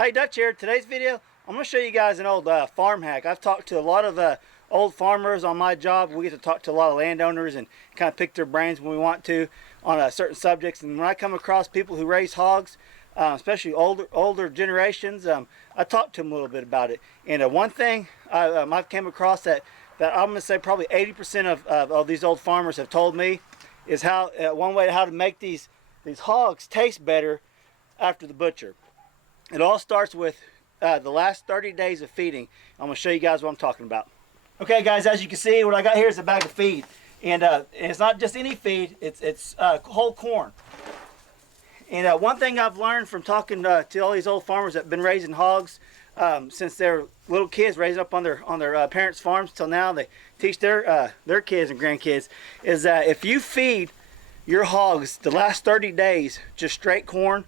Hey, Dutch here. Today's video, I'm going to show you guys an old farm hack. I've talked to a lot of old farmers on my job. We get to talk to a lot of landowners and kind of pick their brains when we want to on certain subjects. And when I come across people who raise hogs, especially older generations, I talk to them a little bit about it. And one thing I've came across that I'm going to say probably 80% of these old farmers have told me is how one way how to make these hogs taste better after the butcher. It all starts with the last 30 days of feeding. I'm going to show you guys what I'm talking about. Okay guys, as you can see, what I got here is a bag of feed. And it's not just any feed, it's whole corn. And one thing I've learned from talking to all these old farmers that have been raising hogs since they're little kids, raising up on their parents' farms till now, they teach their kids and grandkids, is that if you feed your hogs the last 30 days just straight corn,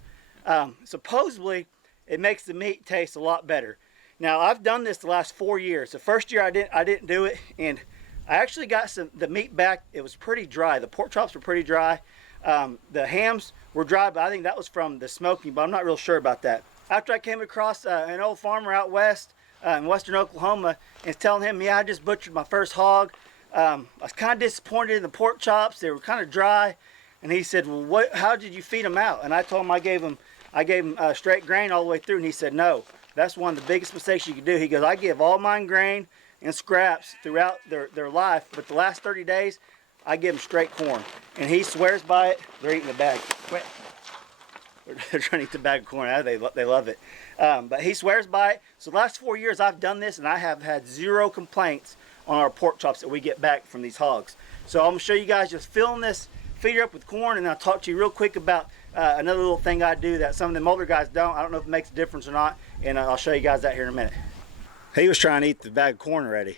supposedly it makes the meat taste a lot better. Now I've done this the last 4 years. The first year I didn't do it, and I actually got the meat back. It was pretty dry. The pork chops were pretty dry. The hams were dry, but I think that was from the smoking, but I'm not real sure about that. After I came across an old farmer out west in western Oklahoma and telling him, yeah, I just butchered my first hog. I was kind of disappointed in the pork chops. They were kind of dry. And he said, well, how did you feed them out? And I told him I gave him straight grain all the way through. And he said, no, that's one of the biggest mistakes you could do. He goes, I give all mine grain and scraps throughout their life, but the last 30 days, I give them straight corn. And he swears by it. They're eating the bag. Quit. They're trying to eat the bag of corn. They love it. But he swears by it. So the last 4 years I've done this, and I have had zero complaints on our pork chops that we get back from these hogs. So I'm going to show you guys just filling this feeder up with corn, and I'll talk to you real quick about another little thing I do that some of them older guys don't. I don't know if it makes a difference or not, and I'll show you guys that here in a minute. He was trying to eat the bag of corn already.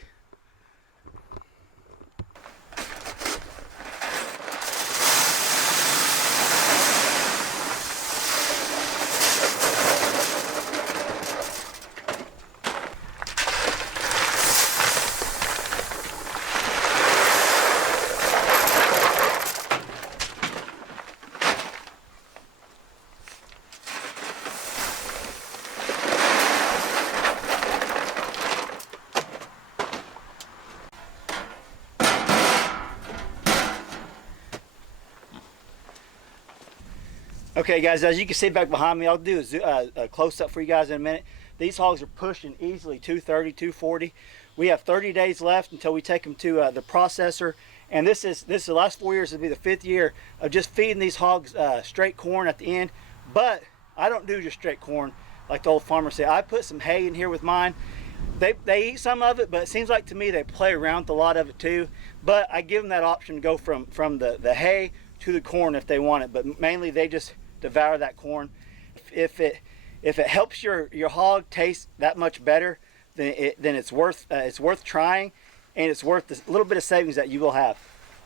Okay guys, as you can see back behind me, I'll do a close-up for you guys in a minute. These hogs are pushing easily 230, 240. We have 30 days left until we take them to the processor. And this is the last 4 years. It'll be the 5th year of just feeding these hogs straight corn at the end. But I don't do just straight corn like the old farmers say. I put some hay in here with mine. They eat some of it, but it seems like to me they play around with a lot of it too. But I give them that option to go from the hay to the corn if they want it. But mainly they just devour that corn. If it helps your hog taste that much better, then it's worth trying, and it's worth the little bit of savings that you will have.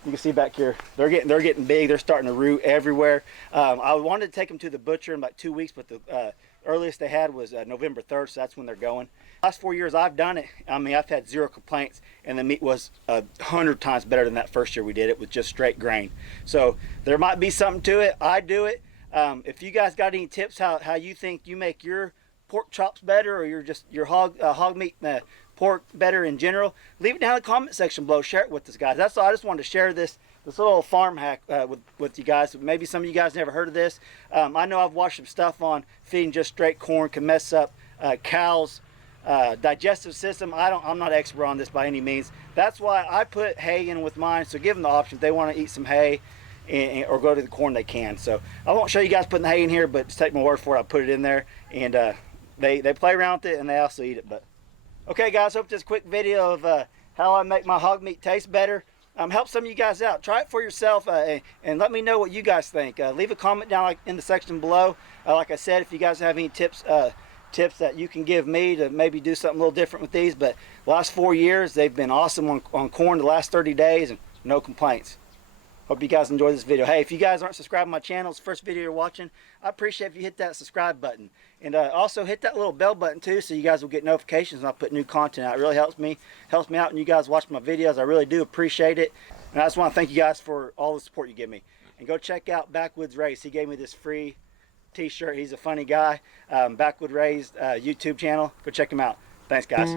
You can see back here, they're getting big. They're starting to root everywhere. I wanted to take them to the butcher in about 2 weeks, but the earliest they had was November 3rd, so that's when they're going. Last 4 years I've done it. I mean, I've had zero complaints, and the meat was 100 times better than that first year we did it with just straight grain. So there might be something to it. I do it. If you guys got any tips how you think you make your pork chops better, or your hog meat pork better in general, leave it down in the comment section below. Share it with us, guys. That's all. I just wanted to share this little farm hack with you guys. Maybe some of you guys never heard of this. I know I've watched some stuff on feeding just straight corn can mess up cows' digestive system. I'm not an expert on this by any means. That's why I put hay in with mine. So give them the option if they want to eat some hay or go to the corn, they can. So I won't show you guys putting the hay in here, but just take my word for it. I put it in there, and they play around with it, and they also eat it. But okay guys, hope this quick video of how I make my hog meat taste better help some of you guys out. Try it for yourself, and let me know what you guys think. Leave a comment down in the section below. Like I said, if you guys have any tips that you can give me to maybe do something a little different with these. But the last 4 years they've been awesome on corn. The last 30 days and no complaints. Hope you guys enjoyed this video. Hey, if you guys aren't subscribed to my channel, it's the first video you're watching, I appreciate if you hit that subscribe button. And also hit that little bell button too, so you guys will get notifications when I put new content out. It really helps me out when you guys watch my videos. I really do appreciate it. And I just want to thank you guys for all the support you give me. And go check out Backwoods Race. He gave me this free t-shirt. He's a funny guy. Backwood Raised YouTube channel. Go check him out. Thanks, guys.